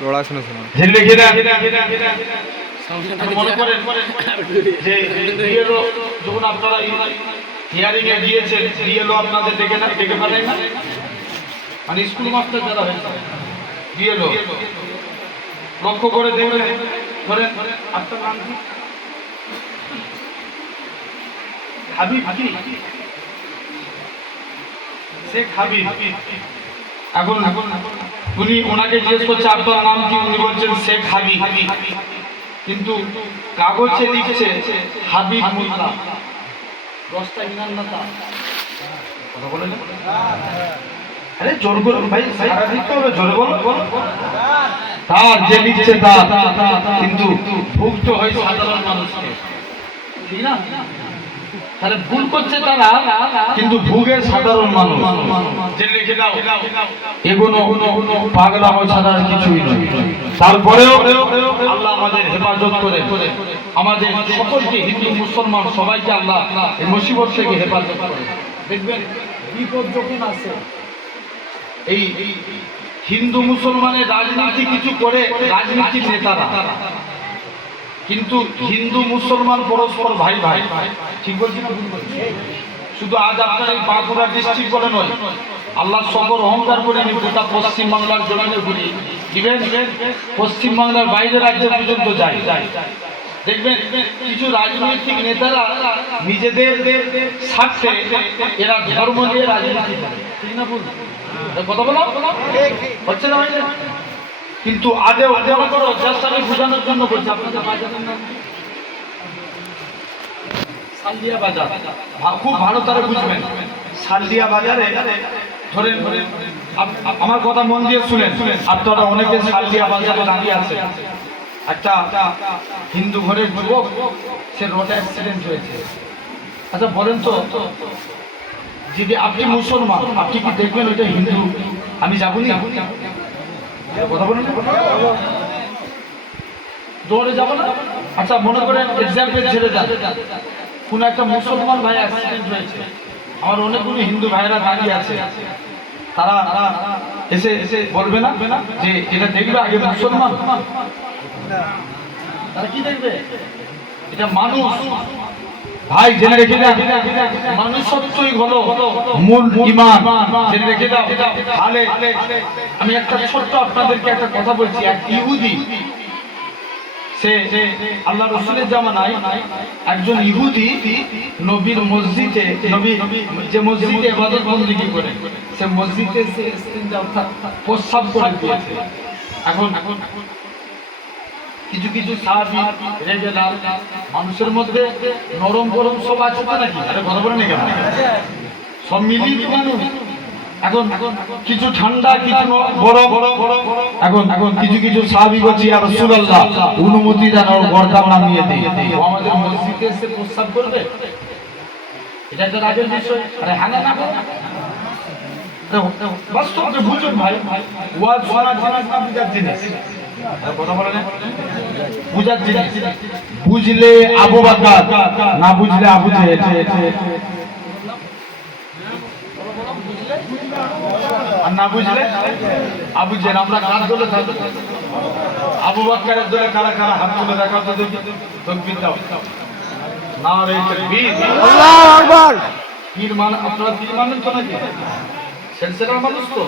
পড়াশোনা শোনা মনে করেন যে বিএলও যখন আপনারা হিয়ারিং এ গিয়েছেন, বিএলও আপনাদের ডেকে পাঠায় না, মানে স্কুল মাস্টার যারা হয়েছে বিএলও, লক্ষ্য করে দেখবেন, ধরেন আপনার নাম কি? হাবিব কি? শেখ হাবিব। এখন উনি ওনাকে জিজ্ঞেস করছে আপনার নাম কি, উনি বলছেন শেখ হাবিব, কিন্তু কাগজে লিখছে হাবিব মোল্লা। দশটা ইনার না তা কথা বলে না, আরে জোর করুন ভাই, সারা লিখতে হবে, জোরে বলো। তার যে লিখছে তার, কিন্তু ভুক্ত হয় সাধারণ মানুষকে, ঠিক না? তাহলে ভুল করছে তারা, কিন্তু ভুগে সাধারণ মানুষ। যে লিখে দাও এগুলো পাগলামো ছাড়া আর কিছুই নয়। তারপরেও আল্লাহ আমাদের হেফাজত করে, আমাদের সকলকে, হিন্দু মুসলমান সবাইকে আল্লাহ এই মুসিবত থেকে হেফাজত করে। দেখবেন বিপদ যখন আসে, এই হিন্দু মুসলমানের রাজনীতি কিছু করে রাজনীতির নেতারা, কিন্তু হিন্দু মুসলমান পরস্পর ভাই ভাই, ঠিক বলছি না? শুধু আজ আপনার এই বাঁকুড়া ডিস্ট্রিক্ট বলে নয়, আল্লাহ সকল অহংকার করে আমি গোটা পশ্চিমবাংলার জমিনে ঘুরি, দিবেন পশ্চিমবাংলার বাইরে রাজ্য পর্যন্ত যাই, দেখবেন কিছু রাজনৈতিক নেতারা নিজেদের স্বার্থে এরা ধর্ম নিয়ে রাজনীতি করে, ঠিক না? বলুন কথা বলো, হচ্ছে না? কিন্তু আদেও জাস্ট আমি বোঝানোর জন্য বলছি, আপনাদের বাজারের নাম সালদিয়া বাজার, খুব ভালো তারা বুঝবেন। সালদিয়া বাজারে ধরেন, আমার কথা মন দিয়ে শুনেন, আপনারা অনেকে সালদিয়া বাজারে দাঁড়িয়ে আছে, একটা হিন্দু ঘরের যুবক, সে রোড অ্যাক্সিডেন্ট হয়েছে। আচ্ছা বলেন তো, যদি আপনি মুসলমান, আপনি কি দেখবেন ওইটা হিন্দু? আমি যাবো না, কথা বলেন, দৌড়ে যাবো না? আচ্ছা মনে করেন এক্সাম্পল ছেড়ে যান, কোন একটা মুসলমান ভাই অ্যাক্সিডেন্ট হয়েছে, আমার অনেকগুলো হিন্দু ভাইরা দাঁড়িয়ে আছে, তারা এসে এসে বলবে না যে এটা দেখবে আগে মুসলমান? তারা কি দেখবে? এটা মানুষ ভাই, জেনে রেখে দাও, মানুষত্বই হলো মূল ঈমান, জেনে রেখে দাও। তাহলে আমি একটা ছোট্ট আপনাদেরকে একটা কথা বলছি। এক ইহুদি, সে আল্লাহ রাসূলের জামানায় একজন ইহুদি নবীর মসজিদে, নবী যে মসজিদে ইবাদত বন্দেগী করে, সে মসজিদে সে ইস্তিনজা অর্থাৎ প্রস্রাব করে দিয়েছে। এখন কিছু কিছু সাহাবী রেগে লাল, মানুষের মধ্যে নরম গরম সব আছে তো নাকি? আরে কথা বলেন কেন? সব মিলিয়ে মানুষ। এখন কিছু ঠান্ডা, কিছু গরম। এখন কিছু কিছু সাহাবী বলছে ইয়া রাসূলুল্লাহ, অনুমতি দেন, ওর গর্দান নামিয়ে দেই, আমাদের মসজিদে এসে প্রস্রাব করবে। এটা তো রাগের বিষয়। আরে হানা না করো, বাস্তবকে বুঝুন ভাই, ওয়াজ শোনার জিনিস না, বুঝার জিনিস। কথা বলে না, বুঝার জিনিস। বুঝলে আবু বকর, না বুঝলে আবু জেহেল। আর না বুঝলে আবু জেহেল। আমরা কার দলে থাকবো? আবু বকরের দলে কারা কারা হাত তুলে দেখাও তো দেখি, তাকবীর দাও, নারে তাকবীর, আল্লাহু আকবার। পীর মান, আপনারা পীর মানেন তো নাকি? সেলসেলার মানুষ তো,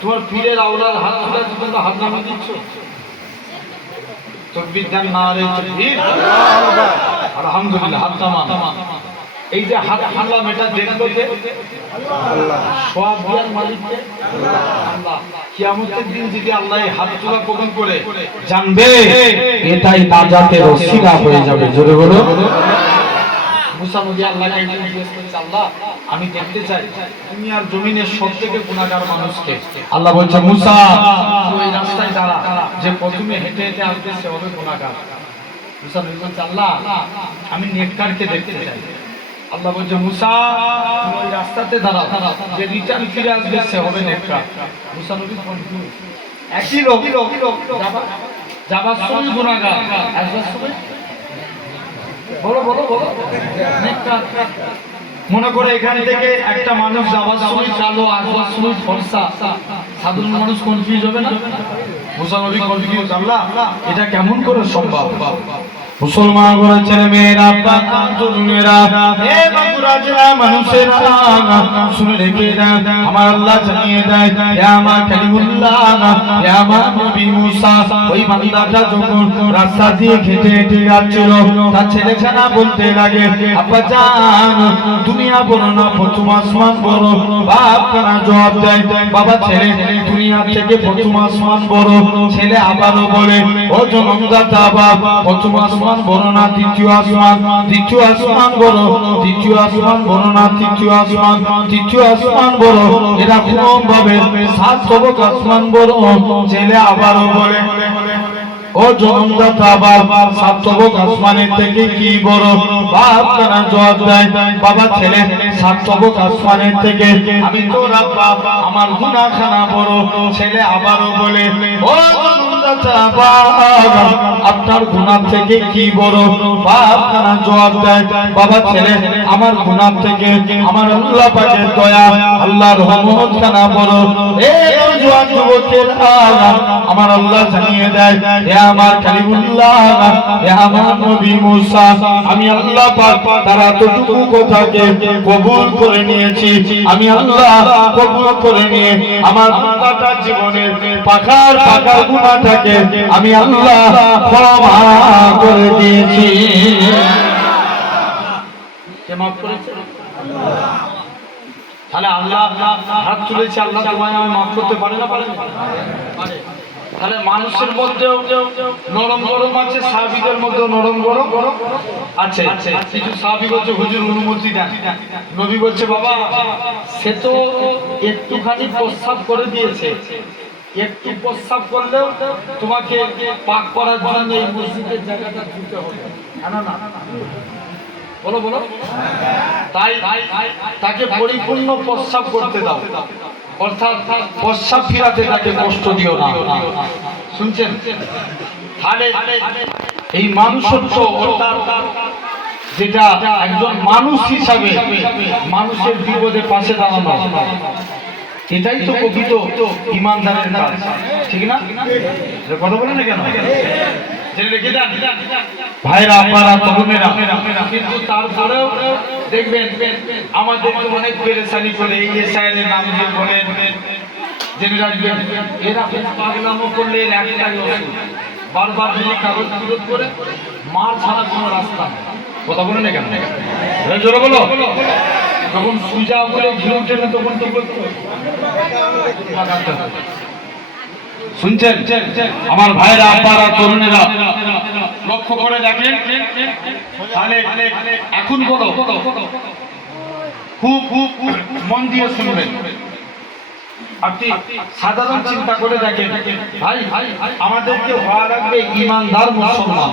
তোমার পীরের আওলাদ হাত তুলে তোমরা হাত নামিয়ে দিচ্ছ, তাকবীর দেন, নারে তাকবীর, আল্লাহু আকবার, আলহামদুলিল্লাহ, হাত নামান। এই যে হাত হামলা মেটা দেখলো কে? আল্লাহ। সব দিয়ার মালিক কে? আল্লাহ। কিয়ামতের দিন যদি আল্লাহ এই হাত তোলা কবুল করে, জানবে এটাই নাজাতের ওসিলা হয়ে যাবে। জোরে বলো। মুসা নবী আল্লাহকে জিজ্ঞেস করছে, আল্লাহ আমি দেখতে চাই দুনিয়ার জমিনের সবথেকে গুনাহগার মানুষকে। আল্লাহ বলছে, মুসা ওই রাস্তায় দাঁড়া, যে প্রথমে হেঁটে হেঁটে আসবে সে হবে গুনাহগার। মুসা নবী বলছে, আল্লাহ আমি নেককারকে দেখতে চাই। আল্লাহ বলছে, মুসা ওই রাস্তাতে দাঁড়াও, যে রিটার্ন ফিরে আসবে সে হবে নেককার। মুসা নবী কনফিউজ, একই লোক, যাবার সময় গুনাহগার, আসবার সময় বলো বলো বলো নেককার। মনে করে এখান থেকে একটা মানুষ যাওয়ার সময় কালো, আসবার সময় ফর্সা, সাধারণ মানুষ কনফিউজ হবে না? মুসলমান কনফিউজ, আল্লাহ এটা কেমন করে সম্ভব? মুসলমান ঘরের ছেলে মেয়েরা, তরুণেরা, হে বাবুরা যারা মানুষেরা শুনে রেখে দেন, আমার আল্লাহ জানিয়ে দেয়, হে আমার কালিমুল্লাহ, হে আমার নবী মুসা, ওই বান্দাটা যখন রাস্তা দিয়ে হেঁটে হেঁটে যাচ্ছিল, তার ছেলেখানা বলতে লাগে, আব্বা জান দুনিয়া বড় না প্রথম আসমান বড়? বাপ কানা জবাব দেয়, বাবা ছেলে দুনিয়া থেকে প্রথম আসমান বড়। ছেলে আবারও বলে, ও জনমদাতা বাপ, প্রথম আসমান বড় না দ্বিতীয় আসমান? দ্বিতীয় আসমান বড়। দ্বিতীয় আসমান বড় না তৃতীয় আসমান? তৃতীয় আসমান বড়। এরকম ভাবে 7 তবক আসমান বড়। ছেলে আবারও বলে, ও জনমদাতা বাপ, 7 তবক আসমানের থেকে কি বড়? বাপ কানা জবাব দেয়, বাবা ছেলে 7 তবক আসমানের থেকে আমি তো আব্বা আমার গুনাহখানা বড়। ছেলে আবারও বলে, ও জনমদাতা বাপ, আপনার গুনাহ থেকে কি বড়? বাপ কানা জবাব দেয়, বাবা ছেলে আমার গুনাহ থেকে আমার আল্লাহ পাকের দয়া, আল্লাহর রহমত খানা বড়। এই জওয়ান যুবকের আমার আল্লাহ জানিয়ে দেয়, হে আমার কালিমুল্লাহ, হে আমার নবী মুসা, আমি আল্লাহ পাক তার এতটুকু কথাকে কবুল করে নিয়েছি। আমি আল্লাহ কবুল করে নিয়ে আমার বান্দাটার জীবনের পাখার পাখার গুনাহটাকে আমি আল্লাহ ক্ষমা করে দিয়েছি। কে মাফ করেছে? তাহলে আল্লাহ হাত তুলেছে, আল্লাহ তোমায় আমি মাফ করতে পারে না? পারে। তাহলে মানুষের মধ্যেও নরম গরম আছে, সাহাবীদের মধ্যেও নরম গরম আছে। কিছু সাহাবী বলছে, হুজুর অনুমতি দেন। নবী বলছে, বাবা সে তো একটুখানি প্রস্রাব করে দিয়েছে, একটু প্রস্রাব করলেও তোমাকে পাক করার জন্য এই মসজিদের জায়গাটা দিতে হবে। না বলো বলো, তাই তাকে পরিপূর্ণ প্রস্রাব করতে দাও, অর্থাৎ প্রস্রাব ফিরাতে তাকে কষ্ট দিও না। শুনছেন? তাহলে এই মানুষত্ব, অর্থাৎ যেটা একজন মানুষ হিসাবে মানুষের বিপদে পাশে দাঁড়ানো, এটাই তো প্রকৃত ইমানদারের কাজ, ঠিক না? কথা বলেন না কেন? ভাইরা, আপনারা, তরুণেরা, কিন্তু তারপরেও দেখবেন আমাদের অনেক পেরেশানি করে এই এসআইয়ের নাম দিয়ে বলেন, জেনে রাখবেন এরা পাগলামো করলে এর একটাই ওষুধ, বারবার যদি কাগজ বিরোধ করে মার ছাড়া কোনো রাস্তা। কথা বলেন না কেন? জোরে বলো। যখন সুজা বলে ঘিরে উঠে না তখন তো শুনছেন আমার ভাইরা, আপনারা, তরুণেরা, লক্ষ্য করে দেখেন। তাহলে এখন বলো, খুব মন দিয়ে শুনবেন। আপনি সাধারণ চিন্তা করে দেখেন, ভাই আমাদেরকে হওয়া লাগবে ইমানদার মুসলমান।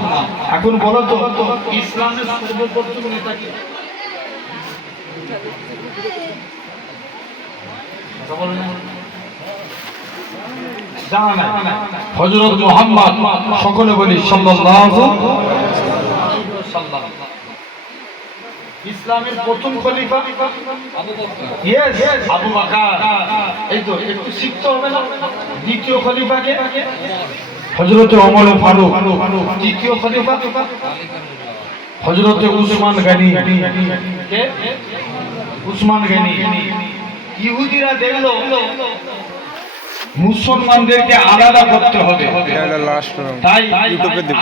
এখন বলো তো, ইসলামের সর্বপ্রথম নেতা কি? জানা নাই? হযরত মুহাম্মদ, সকলে বলি সাল্লাল্লাহু আলাইহি ওয়াসাল্লাম। ইসলামের প্রথম খলিফা আবু বকর। ইয়েস, আবু বকর। এই তো একটু শিখতে হবে না? দ্বিতীয় খলিফা কে? হযরত ওমর ফারুক। তৃতীয় খলিফা হযরত উসমান গনি। কে? উসমান গনি। ইহুদিরা দেখলো মুসলমানদেরকে আলাদা করতে হবে, তাই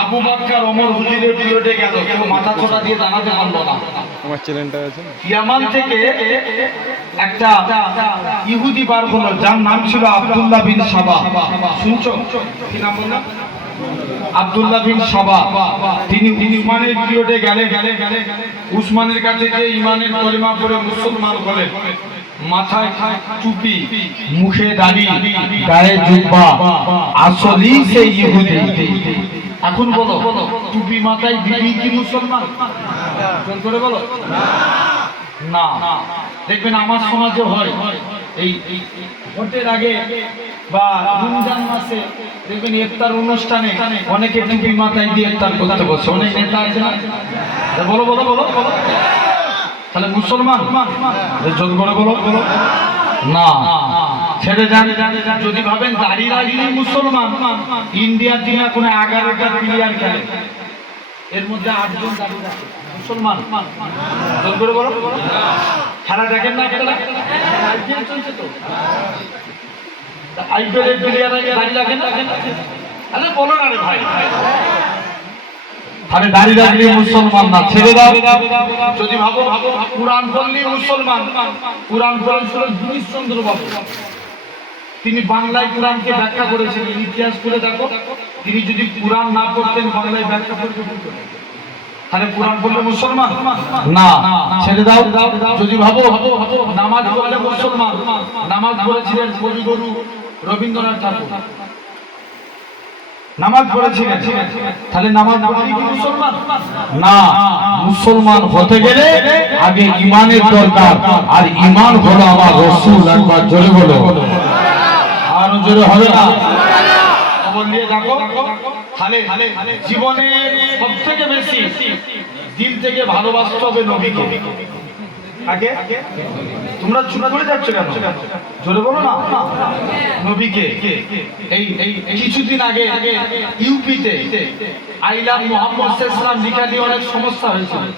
আবু বকর ওমর হুজুরের বিরুদ্ধে গেল, কেউ মাথা ছোটা দিয়ে দাঁড়াতে পারলো না। আমার চ্যানেলটা আছে না, ইয়ামান থেকে একটা ইহুদি বার হলো, যার নাম ছিল আব্দুল্লাহ বিন সাবা। শুনছো কি নাম বললাম? আব্দুল্লাহ বিন সাবা। তিনি উসমানের বিরুদ্ধে গেলে উসমানের কাছে যে ইমানের কলিমা পড়ে মুসলমান হলেন, মাথায় টুপি, মুখে দাড়ি, গায়ে জুব্বা, আসলেই সেই ইহুদি। এখন বলো, টুপি মাথায় দিবি কি মুসলমান? জোর করে বলো না। দেখবেন আমার সমাজে হয়, এই ভোটের আগে বা রমজান মাসে দেখবেন ইফতার অনুষ্ঠানে অনেকে টুপি মাথায় দিয়ে ইফতার করতে বসে। অনেক নেতা আছে না? বলো বলো বলো বলো। তাহলে মুসলমান জোর করে বলো না, ছেড়ে যান। যদি ভাবেন দাড়ি রাখলে মুসলমান, ইন্ডিয়ার টিমে কোনো 11টা প্লেয়ার খেলে, এর মধ্যে 8 জন দাড়ি রাখে মুসলমান। জোর করে বলো। খেলা দেখেন না আপনারা? আইপিএল চলছে তো, আইপিএল এর প্লেয়ার দাড়ি রাখেন না? আরে বলো না রে ভাই, আরে দাড়ি রাখলে মুসলমান না, ছেড়ে দাও। যদি ভাবো কুরআন পড়লে মুসলমান, কুরআন পড়েছিল গিরিশচন্দ্র বাবু, তিনি বাংলায় কুরআনকে ব্যাখ্যা করেছিলেন। ইতিহাস করে দেখো, তিনি যদি কুরআন না পড়তেন বাংলায় ব্যাখ্যা করতে পারতেন? তাহলে কুরআন পড়লে মুসলমান না, ছেড়ে দাও। যদি ভাবো নামাজ পড়লে মুসলমান, নামাজ পড়েছিলেন কবিগুরু রবীন্দ্রনাথ ঠাকুর, নামাজ পড়েছিলেন, তাহলে নামাজ পড়লে কি মুসলমান না? মুসলমান হতে গেলে আগে ঈমানের দরকার, আর ঈমান হলো আমার রাসূল। একবার জোরে বলো, আর জোরে হবে না, বলিয়ে দেখো। তাহলে জীবনে সবথেকে বেশি দিল থেকে ভালোবাসতে হবে নবীকে। আগে তোমরা চুপ করে যাচ্ছ কেন? জোরে বলো না, নবীকে। এই কিছুদিন আগে ইউপিতে আই লাভ মুহাম্মদ সাল্লাল্লাহু আলাইহি ওয়াসাল্লাম লিখা নিয়ে অনেক সমস্যা হয়েছিল।